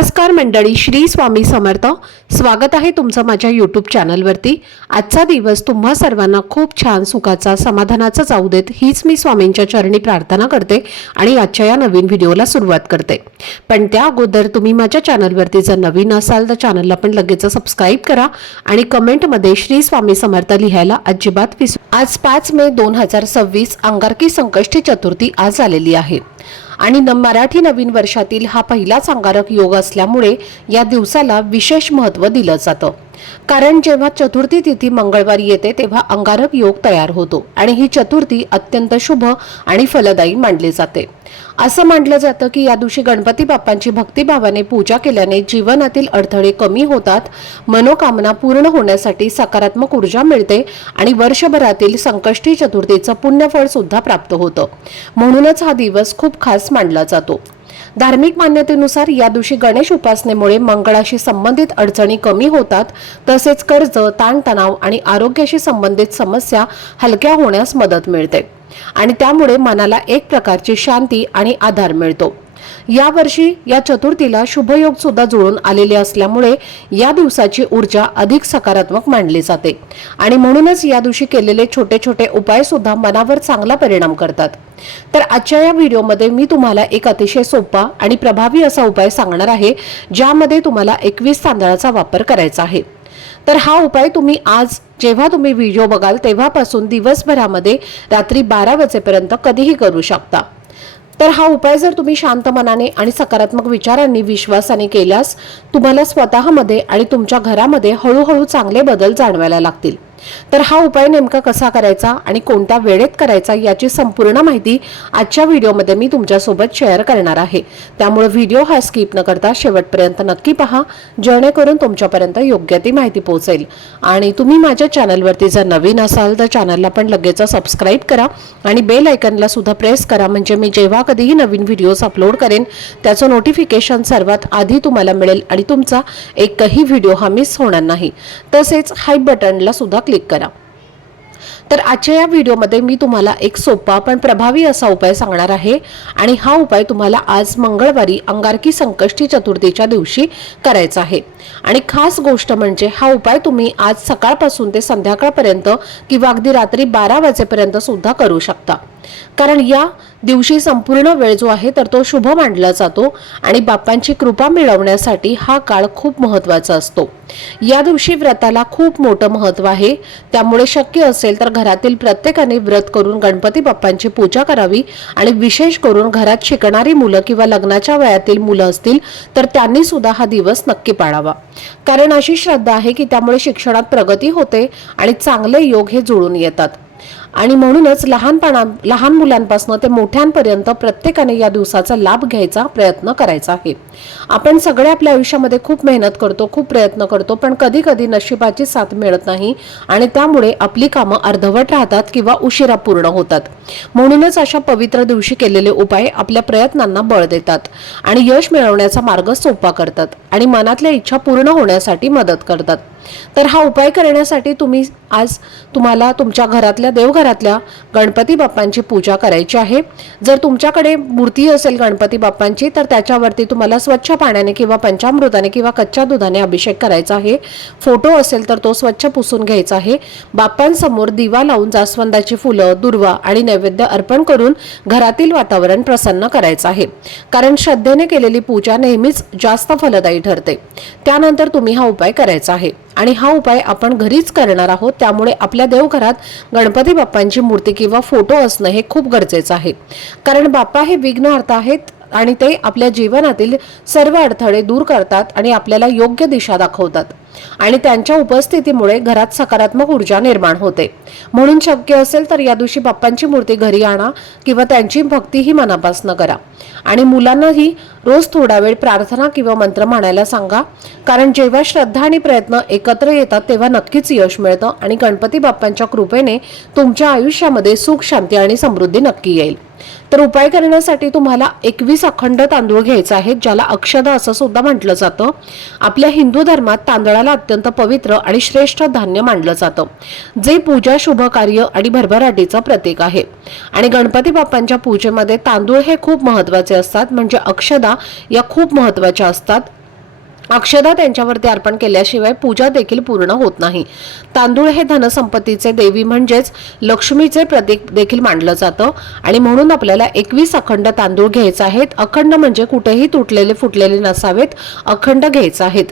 नमस्कार मंडळी, श्री स्वामी समर्थ. स्वागत आहे तुमचं माझ्या यूट्यूब चॅनलवरती. आजचा दिवस तुम्हा सर्वांना खूप छान, सुखाचा, समाधानाचा जाऊ देत, हीच मी स्वामींच्या चरणी प्रार्थना करते आणि आजच्या या नवीन व्हिडिओला सुरुवात करते. पण त्या अगोदर तुम्ही माझ्या चॅनलवरती जर नवीन असाल तर चॅनलला पण लगेच सबस्क्राईब करा आणि कमेंटमध्ये श्री स्वामी समर्थ लिहायला अजिबात विसरू. आज 5 मे 2026 अंगारकी संकष्टी चतुर्थी आज आलेली आहे आणि मराठी नवीन वर्षातील हा पहिलाच अंगारक योग असल्यामुळे या दिवसाला विशेष महत्त्व दिलं जातं. कारण जेव्हा चतुर्थी तिथी मंगळवारी येते तेव्हा अंगारक योग तयार होतो आणि ही चतुर्थी अत्यंत शुभ आणि फलदायी मानली जाते. असं मानलं जातं की या दिवशी गणपती बाप्पांची भक्तिभावाने पूजा केल्याने जीवनातील अडथळे कमी होतात, मनोकामना पूर्ण होण्यासाठी सकारात्मक ऊर्जा मिळते आणि वर्षभरातील संकष्टी चतुर्थीचं पुण्यफळ सुद्धा प्राप्त होतं. म्हणूनच हा दिवस खूप खास मानला जातो. धार्मिक मान्यतेनुसार या दिवशी गणेश उपासनेमुळे मंगळाशी संबंधित अडचणी कमी होतात, तसेच कर्ज, ताणतणाव आणि आरोग्याशी संबंधित समस्या हलक्या होण्यास मदत मिळते आणि त्यामुळे मनाला एक प्रकारची शांती आणि आधार मिळतो. यावर्षी या चतुर्थीला शुभयोग सुद्धा जुळून आलेले असल्यामुळे या दिवसाची ऊर्जा अधिक सकारात्मक मानली जाते आणि म्हणूनच या दिवशी केलेले छोटे छोटे उपाय सुद्धा मनावर चांगला परिणाम करतात. तर आजच्या या व्हिडिओमध्ये मी तुम्हाला एक अतिशय सोपा आणि प्रभावी असा उपाय सांगणार आहे, ज्यामध्ये तुम्हाला 21 तांदळाचा वापर करायचा आहे. तर हा उपाय तुम्ही आज जेव्हा तुम्ही व्हिडिओ बघाल तेव्हापासून दिवसभरामध्ये रात्री 12 वाजेपर्यंत कधीही करू शकता. तर हा उपाय जर तुम्ही शांत मनाने आणि सकारात्मक विचारांनी विश्वासाने केल्यास तुम्हाला स्वतःमध्ये आणि तुमच्या घरामध्ये हळूहळू चांगले बदल जाणवायला लागतील. तर हा उपाय नेमका कसा करायचा आणि कोणत्या वेळेत करायचा याची संपूर्ण माहिती आजच्या व्हिडिओमध्ये मी तुमच्यासोबत शेअर करणार आहे. त्यामुळे व्हिडिओ हा स्किप न करता शेवटपर्यंत नक्की पहा, जेणेकरून तुमच्यापर्यंत योग्य ती माहिती पोहोचेल. आणि तुम्ही माझ्या चॅनलवरती जर नवीन असाल तर चॅनलला पण लगेच सबस्क्राईब करा आणि बेल आयकनला सुद्धा प्रेस करा, म्हणजे मी जेव्हा कधीही नवीन व्हिडिओज अपलोड करेन त्याचं नोटिफिकेशन सर्वात आधी तुम्हाला मिळेल आणि तुमचा एकही व्हिडिओ हा मिस होणार नाही. तसेच हाईप बटनला सुद्धा क्लिक करा. तर आजच्या या व्हिडिओमध्ये मी तुम्हाला एक सोपा पण प्रभावी असा उपाय सांगणार आहे आणि हा उपाय तुम्हाला आज मंगळवारी अंगारकी संकष्टी चतुर्थीच्या दिवशी करायचा आहे. आणि खास गोष्ट म्हणजे हा उपाय तुम्ही आज सकाळपासून ते संध्याकाळपर्यंत किंवा अगदी रात्री 12 वाजेपर्यंत सुद्धा करू शकता. कारण या दिवशी संपूर्ण वेळ जो आहे तर तो शुभ मानला जातो आणि बाप्पांची कृपा मिळवण्यासाठी हा काळ खूप महत्त्वाचा असतो. या दिवशी व्रताला खूप मोठं महत्त्व आहे. त्यामुळे शक्य असेल तर घरातील प्रत्येकाने व्रत करून गणपती बाप्पांची पूजा करावी आणि विशेष करून घरात शिकणारी मुलं किंवा लग्नाच्या वयातील मुलं असतील तर त्यांनी सुद्धा हा दिवस नक्की पाळावा. कारण अशी श्रद्धा आहे की त्यामुळे शिक्षणात प्रगती होते आणि चांगले योग हे जुळून येतात. आणि म्हणूनच लहान मुलांपासून ते मोठ्यांपर्यंत प्रत्येकाने या दिवसाचा लाभ घ्यायचा प्रयत्न करायचा आहे. आपण सगळे आपल्या आयुष्यामध्ये खूप मेहनत करतो, खूप प्रयत्न करतो, पण कधी कधी नशिबाची साथ मिळत नाही आणि त्यामुळे आपली कामं अर्धवट राहतात किंवा उशिरा पूर्ण होतात. म्हणूनच अशा पवित्र दिवशी केलेले उपाय आपल्या प्रयत्नांना बळ देतात आणि यश मिळवण्याचा मार्ग सोपा करतात आणि मनातल्या इच्छा पूर्ण होण्यासाठी मदत करतात. तर हा उपाय करण्यासाठी तुम्हाला तुमच्या घरातल्या देवघरातल्या गणपती बाप्पांची पूजा करायची आहे. जर तुमच्याकडे मूर्ती असेल गणपती बाप्पांची तर त्याच्यावरती तुम्हाला स्वच्छ पाण्याने किंवा पंचामृताने किंवा कच्च्या दुधाने अभिषेक करायचा आहे. फोटो असेल तर तो स्वच्छ पुसून घ्यायचा आहे. बाप्पांसमोर दिवा लावून जास्वंदाची फुलं, दुर्वा आणि नैवेद्य अर्पण करून घरातील वातावरण प्रसन्न करायचं आहे. कारण श्रद्धेने केलेली पूजा नेहमीच जास्त फलदायी ठरते. त्यानंतर तुम्ही हा उपाय करायचा आहे आणि हा उपाय आपण घरीच करणार आहोत. त्यामुळे आपल्या देवघरात गणपती बाप्पांची मूर्ती किंवा फोटो असणं हे खूप गरजेचं आहे. कारण बाप्पा हे विघ्नहर्ता आहेत आणि ते आपल्या जीवनातील सर्व अडथळे दूर करतात आणि आपल्याला योग्य दिशा दाखवतात आणि त्यांच्या उपस्थितीमुळे घरात सकारात्मक ऊर्जा निर्माण होते. म्हणून शक्य असेल तर या दिवशी बाप्पांची मूर्ती घरी आणा किंवा त्यांची भक्तीही मनापासून करा आणि मुलांनाही रोज थोडा वेळ प्रार्थना किंवा मंत्र म्हणायला सांगा. कारण जेव्हा श्रद्धा आणि प्रयत्न एकत्र येतात तेव्हा नक्कीच यश मिळतं आणि गणपती बाप्पांच्या कृपेने तुमच्या आयुष्यामध्ये सुख, शांती आणि समृद्धी नक्की येईल. तर उपाय करण्यासाठी तुम्हाला 21 अखंड तांदूळ घ्यायचे आहेत, ज्याला अक्षदा असं सुद्धा म्हटलं जातं. आपल्या हिंदू धर्मात तांदळाला अत्यंत पवित्र आणि श्रेष्ठ धान्य मानलं जातं, जे पूजा, शुभ कार्य आणि भरभराटीचं प्रतीक आहे. आणि गणपती बाप्पांच्या पूजेमध्ये तांदूळ हे खूप महत्त्वाचे असतात, म्हणजे अक्षदा या खूप महत्त्वाच्या असतात. अक्षदा त्यांच्यावरती अर्पण केल्याशिवाय पूजा देखील पूर्ण होत नाही। तांदूळ हे धनसंपत्तीचे देवी म्हणजेच लक्ष्मीचे प्रतीक देखील मानलं जातं आणि म्हणून आपल्याला 21 अखंड तांदूळ घ्यायचे आहेत। अखंड म्हणजे कुठेही तुटलेले फुटलेले नसावेत, अखंड घ्यायचे आहेत।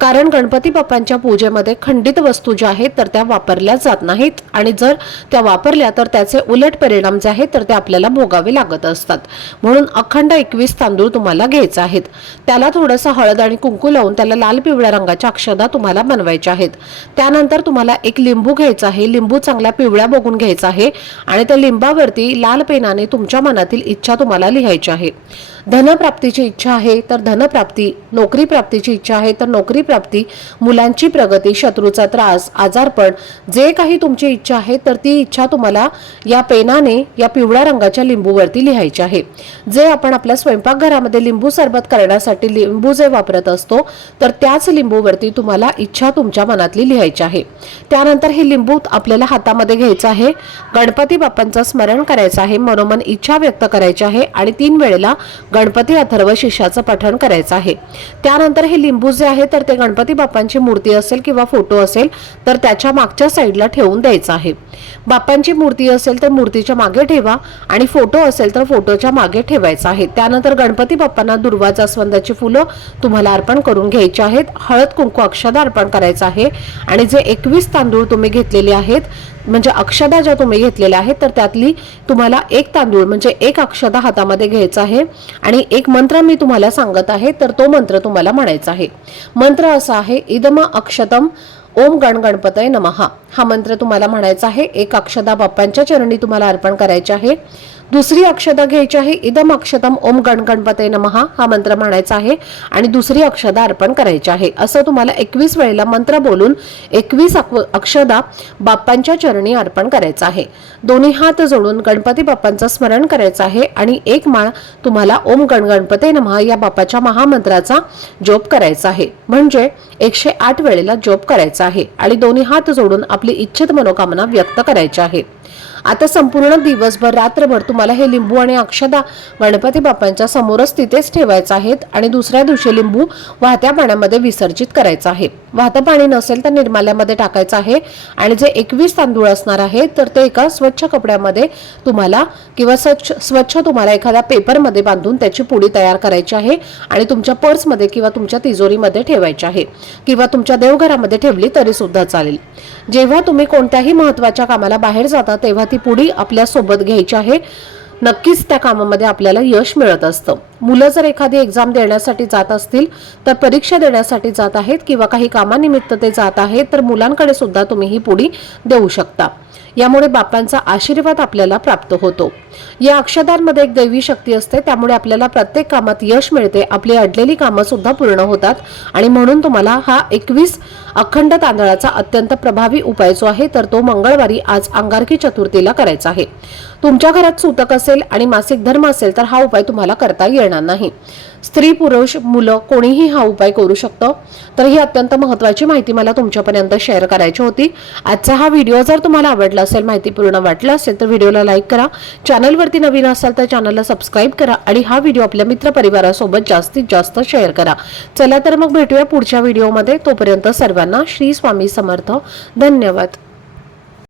कारण गणपती बाप्पांच्या पूजेमध्ये खंडित वस्तू ज्या आहेत तर त्या वापरल्या जात नाहीत आणि जर त्या वापरल्या तर त्याचे उलट परिणाम जे आहेत तर ते आपल्याला भोगावे लागत असतात। म्हणून अखंड 21 तांदूळ तुम्हाला घ्यायचे आहेत। त्याला थोडंसं हळद आणि कुंकू लावून त्याला लाल पिवळ्या रंगाच्या अक्षदा तुम्हाला बनवायच्या आहेत। त्यानंतर तुम्हाला एक लिंबू घ्यायचा आहे। लिंबू चांगला पिवळा बघून घ्यायचा आहे आणि त्या लिंबावरती लाल पेनाने तुमच्या मनातील इच्छा तुम्हाला लिहायची आहे। धनप्राप्तीची इच्छा आहे तर धनप्राप्ती, नोकरी प्राप्तीची इच्छा आहे तर नोकरी प्राप्ती, मुलांची प्रगती, शत्रूचा त्रास, आजारपण, जे काही तुमची इच्छा आहे तर ती इच्छा तुम्हाला या पेनाने या पिवळ्या रंगाच्या लिंबूवरती लिहायची आहे। जे आपण आपल्या स्वयंपाकघरामध्ये लिंबू सरबत करण्यासाठी लिंबू जे वापरत असतो तर त्याच लिंबूवरती तुम्हाला इच्छा तुमच्या मनातली लिहायची आहे। त्यानंतर हे लिंबू आपल्याला हातामध्ये घ्यायचं आहे। गणपती बाप्पांचं स्मरण करायचं आहे, मनोमन इच्छा व्यक्त करायची आहे आणि 3 वेळेला गणपती अथर्व शीर्षाचं पठण करायचं आहे। त्यानंतर हे लिंबू जे आहे तर ते गणपती बाप्पांची मूर्ती असेल किंवा फोटो असेल तर त्याच्या मागच्या साईडला ठेवून द्यायचं आहे। बाप्पांची मूर्ती असेल तर मूर्तीच्या मागे ठेवा आणि फोटो असेल तर फोटोच्या मागे ठेवायचा आहे। त्यानंतर गणपती बाप्पांना दुर्वा जास्वंदाची फुलं तुम्हाला अर्पण करून घ्यायची आहेत। हळद कुंकू अक्षदा अर्पण करायचं आहे आणि जे 21 तांदूळ तुम्ही घेतलेले आहेत म्हणजे अक्षदा ज्या तुम्ही घेतलेल्या आहेत तर त्यातली तुम्हाला एक तांदूळ म्हणजे एक अक्षदा हातामध्ये घ्यायचा आहे आणि एक मंत्र मी तुम्हाला सांगत आहे तर तो मंत्र तुम्हाला म्हणायचा आहे। मंत्र असा आहे, इदम अक्षतम ओम गण गणपतये नमः। हा मंत्र तुम्हाला म्हणायचा आहे। एक अक्षदा बाप्पांच्या चरणी तुम्हाला अर्पण करायची आहे। दुसरी अक्षदा घ्यायची आहे, इदम अक्षतम ओम गण गणपतये नमः हा मंत्र म्हणायचा आहे आणि दुसरी अक्षदा अर्पण करायची आहे। असं तुम्हाला 21 वेळेला मंत्र बोलून 21 अक्षदा बाप्पांच्या चरणी अर्पण करायचं आहे। दोन्ही हात जोडून गणपती बाप्पांचं स्मरण करायचं आहे आणि एक माळ तुम्हाला ओम गण गणपतये नमः या बाप्पाच्या महामंत्राचा जप करायचा आहे। म्हणजे 108 वेळेला जप करायचा आहे आणि दोन्ही हात जोडून आपली इच्छित मनोकामना व्यक्त करायची आहे। आता संपूर्ण दिवसभर रात्रभर तुम्हाला हे लिंबू आणि अक्षदा गणपती बाप्पांच्या समोरच तिथेच ठेवायचं आहेत आणि दुसऱ्या दिवशी लिंबू वाहत्या पाण्यामध्ये विसर्जित करायचं आहे। वाहतं पाणी नसेल तर निर्माल्यामध्ये टाकायचं आहे आणि जे 21 तांदूळ असणार आहे तर ते एका स्वच्छ कपड्यामध्ये तुम्हाला किंवा स्वच्छ तुम्हाला एखाद्या पेपरमध्ये बांधून त्याची पुडी तयार करायची आहे आणि तुमच्या पर्समध्ये किंवा तुमच्या तिजोरीमध्ये ठेवायची आहे किंवा तुमच्या देवघरामध्ये ठेवली तरी सुद्धा चालेल। जेव्हा तुम्ही कोणत्याही महत्त्वाच्या कामाला बाहेर जाता तेव्हा ती पुडी आपल्या सोबत घ्यायची आहे। नक्कीच त्या कामामध्ये आपल्याला यश मिळत असतं। मुलं जर एखादी एक्झाम देण्यासाठी जात असतील तर परीक्षा देण्यासाठी जात आहेत किंवा काही कामानिमित्त ते जात आहेत तर मुलांकडे सुद्धा तुम्ही ही पुडी देऊ शकता। यामुळे बाप्पांचा आशीर्वाद आपल्याला प्राप्त होतो। या अक्षदांमध्ये एक दैवी शक्ती असते, त्यामुळे आपल्याला प्रत्येक कामात यश मिळते, आपली अडलेली कामं सुद्धा पूर्ण होतात आणि म्हणून तुम्हाला हा 21 अखंड तांदळाचा अत्यंत प्रभावी उपाय जो आहे तर तो मंगळवारी आज अंगारकी चतुर्थीला करायचा आहे। तुमच्या घरात सूतक असेल आणि मासिक धर्म असेल तर हा उपाय तुम्हाला करता येणार नाही। स्त्री पुरुष मुलं कोणीही हा उपाय करू शकतं। तर ही अत्यंत महत्त्वाची माहिती मला तुमच्यापर्यंत शेअर करायची होती। आजचा हा व्हिडिओ जर तुम्हाला आवडला असेल, माहितीपूर्ण वाटला असेल तर व्हिडिओला लाईक करा, चॅनलवरती नवीन असाल तर चॅनलला सबस्क्राईब करा आणि हा व्हिडिओ आपल्या मित्रपरिवारासोबत जास्तीत जास्त शेअर करा। चला तर मग भेटूया पुढच्या व्हिडिओमध्ये। तोपर्यंत सर्वांना श्री स्वामी समर्थ। धन्यवाद।